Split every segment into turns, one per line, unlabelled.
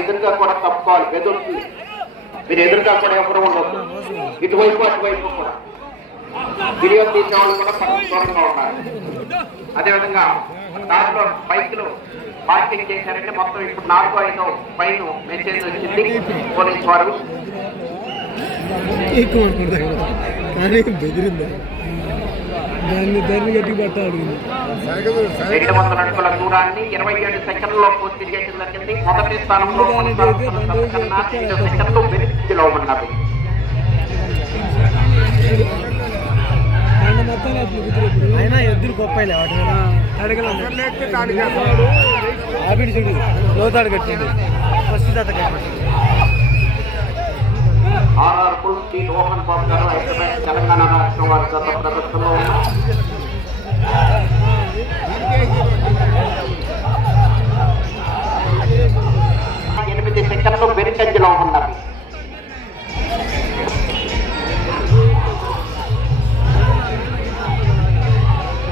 ఎదురుగా కూడా తప్పుకోవాలి బెదొస్తుంది మీరు ఎదురుగా కూడా ఎవరు ఉండొద్దు. ఇటువైపు అటువైపు కూడా. వీడియో తీసే వాళ్ళు కూడా పక్కన దూరంగా ఉన్నారు. అదేవిధంగా దాంట్లో బైక్లు పార్కింగ్ చేశారంటే మొత్తం ఇప్పుడు నాలుగు ఐదు పైన మెసేజ్ వచ్చింది. పోలీస్ వారు.
దాన్ని దాన్ని గట్టి పట్టాడు
రెండు వందల అడుగుల దూరాన్ని ఇరవై ఏడు సెకండ్లో పూర్తి చేయడం జరిగింది మొదటి స్థానంలో సెకండ్లు వెనుకలో ఉన్నది
అయినా ఎద్దులు గొప్పలే వాటి తడగలు ఆపిడి చూడు. లోతాడు కట్టిండు. ఫస్ట్ తాత కట్టిండు
అప్పుడు శ్రీ రోహన్ బాబు గారు హైదరాబాద్ తెలంగాణ రాష్ట్రం వారి గత ప్రదర్శనలో ఎనిమిది సెకండ్లు వెనుకంజలో ఉన్నవి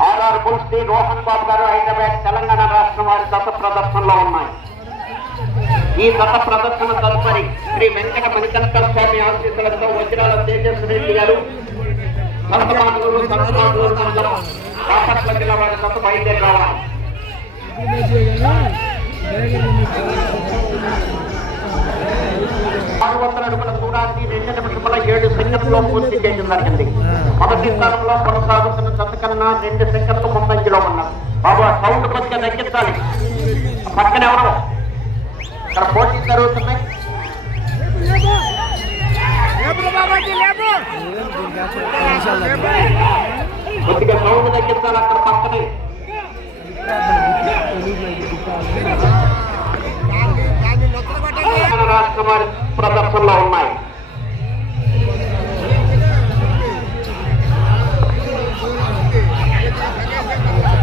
ఆర్ఆర్ బుల్ శ్రీ రోహన్ బాబు గారు హైదరాబాద్ తెలంగాణ రాష్ట్రం వారి గత ప్రదర్శనలో ఉన్నాయి. ఈ గత ప్రదర్శన తదుపరి శ్రీ వెంకట మణికంఠ స్వామి ఆశీస్సులతో వజ్రాల తేజస్ రెడ్డి గారు సంతమానూరు సంతమానూరు మండలం బాపట్ల జిల్లా వారి గత బయలుదేరి రావాలి. ఆరు వందల అడుగుల దూరాన్ని రెండు నిమిషముల ఏడు సెకండ్లో పూర్తి చేయడం జరిగింది. మొదటి స్థానంలో కొనసాగుతున్న చంతకన్నా రెండు సెకండ్లు ముందంజలో ఉన్నారు బాబు ఆ సౌండ్ కొద్దిగా తగ్గించాలి. పక్కన ఎవరు ఇక్కడ పోటీ జరుగుతున్నాయి కొద్దిగా సౌండ్ తగ్గించాలి అక్కడ పక్కనే. తెలంగాణ ప్రదర్శనలో ఉన్నాయి.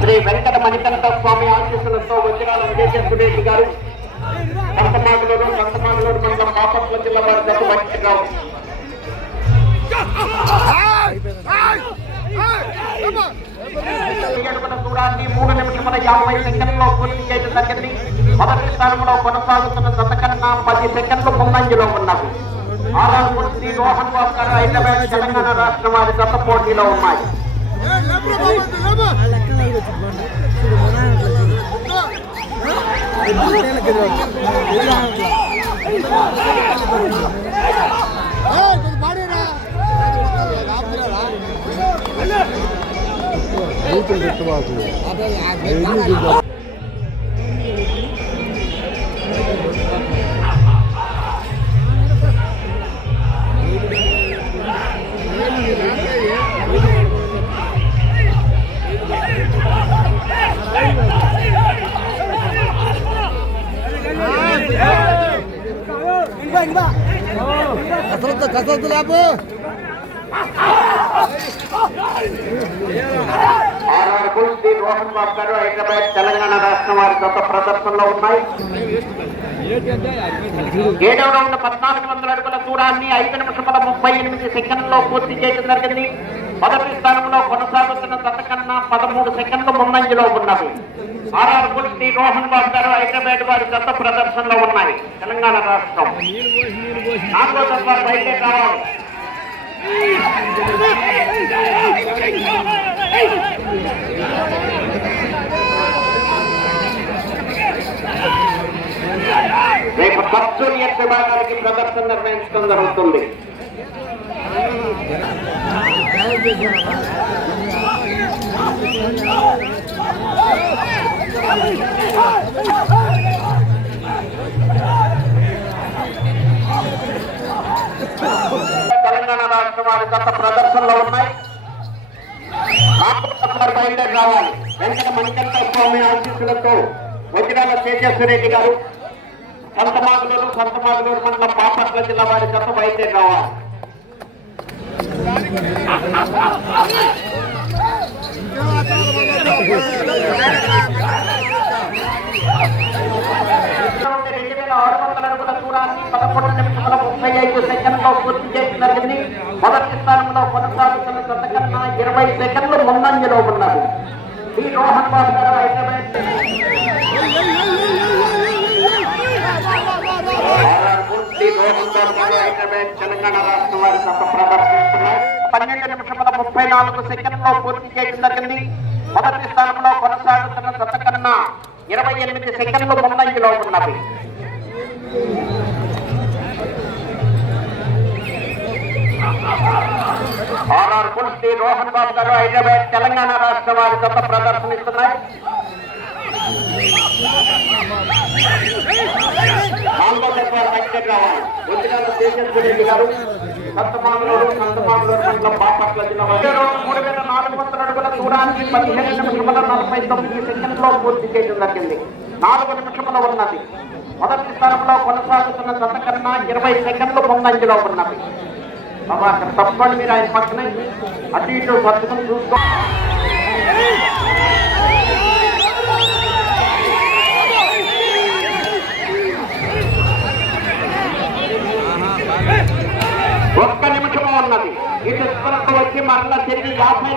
శ్రీ వెంకట మణికంఠ స్వామి ఆశీస్సులతో వజ్రాల విజయశంకర్ రెడ్డి గారు. సంతమాగులూరు సంతమాగులూరు మండలం బాపట్ల జిల్లా వారి గత మంచిరావు అడుగుల దూరాన్ని మూడు నిమిషముల యాభై సెకండ్లో పూర్తి చేయడం జరిగింది మొదటి స్థానంలో కొనసాగుతున్న పది సెకండ్లు ముందంజలో ఉన్నవి ఆరాధన శ్రీ రోహన్ బాబు గారు హైదరాబాద్ తెలంగాణ రాష్ట్రం వారి గత పోటీలో ఉన్నాయి
aku. Ada yang agak ini juga. Kasut tu, kasut tu lah bu.
Ya. Bull Babu గారు హైదరాబాద్ తెలంగాణ రాష్ట్రం వారి గొప్ప ప్రదర్శనలో ఉన్నాయి. ఏడవ రౌండ్ పద్నాలుగు వందల అడుగుల దూరాన్ని ఐదు నిమిషముల ముప్పై ఎనిమిది సెకండ్లో పూర్తి చేయడం జరిగింది. మొదటి స్థానంలో కొనసాగుతున్న గతకన్నా పదమూడు సెకండ్లు ముందంజలో ఉన్నది. ఆర్ఆర్ బుల్ శ్రీ రోహన్ బాబు గారు హైదరాబాద్ వారి గత ప్రదర్శనలో ఉన్నాయి. తెలంగాణ రాష్ట్రం. నాలుగో తత్వాలు రేపు సబ్ జూనియర్ విభాగానికి ప్రదర్శన నిర్ణయించడం జరుగుతుంది. తెలంగాణ రాష్ట్ర వారి గత ప్రదర్శనలో ఉన్నాయి ఆంధ్రప్రదేశ్ బయలుదేరి రావాలి. వెంకట మణికంఠ స్వామి ఆశీస్సులతో వజ్రాల శేషేశ్వరరెడ్డి గారు సంతమాగులూరు సంతమాగులూరు మండలం పాపట్ల జిల్లా వారి గత బయలుదేరి రావాలి. పదకొండు నిమిషముల ముప్పై ఐదు సెకండ్లో పూర్తి మొదటి స్థానంలో కొనసాగుతున్న గత కన్నా ఇరవై సెకండ్లు ముందంజలో ఉన్నారు ఈ రోహన్ బాబు గారు హైదరాబాద్ తెలంగాణ రాష్ట్రం వారి తప్ప ప్రదర్శిస్తున్నారు పన్నెండు నిమిషముల ముప్పై నాలుగు సెకండ్లో పూర్తి చేయడం జరిగింది మొదటి స్థానంలో కొనసాగుతున్న గత కన్నా ఇరవై ఎనిమిది సెకండ్లు ముందంజలో ఉన్నవి ఆర్ఆర్ కుల్ శ్రీ రోహన్ బాబు గారు హైదరాబాద్ తెలంగాణ రాష్ట్ర వారి జత ప్రదర్శనిస్తున్నాయి. నాలుగో దశ వెంకట్ వచ్చిన శేషన్ రెడ్డి గారు సంతమానులు సంతమానులు మండలం బాపట్ల జిల్లా మూడు వేల నాలుగు వందల అడుగుల పదిహేను నిమిషముల నలభై తొమ్మిది సెకండ్లో పూర్తి చేయడం జరిగింది. నాలుగు నిమిషముల ఉన్నది. మొదటి స్థానంలో కొనసాగుతున్న జత కన్నా ఇరవై సెకండ్లు ముందంజలో ఉన్నది. బాబా అక్కడ తప్పండి మీరు ఆయన పక్కనే అటు ఇటు పట్టుకుని చూసుకో. ఒక్క నిమిషము ఉన్నది. ఇటు వచ్చి మరల తిరిగి యాభై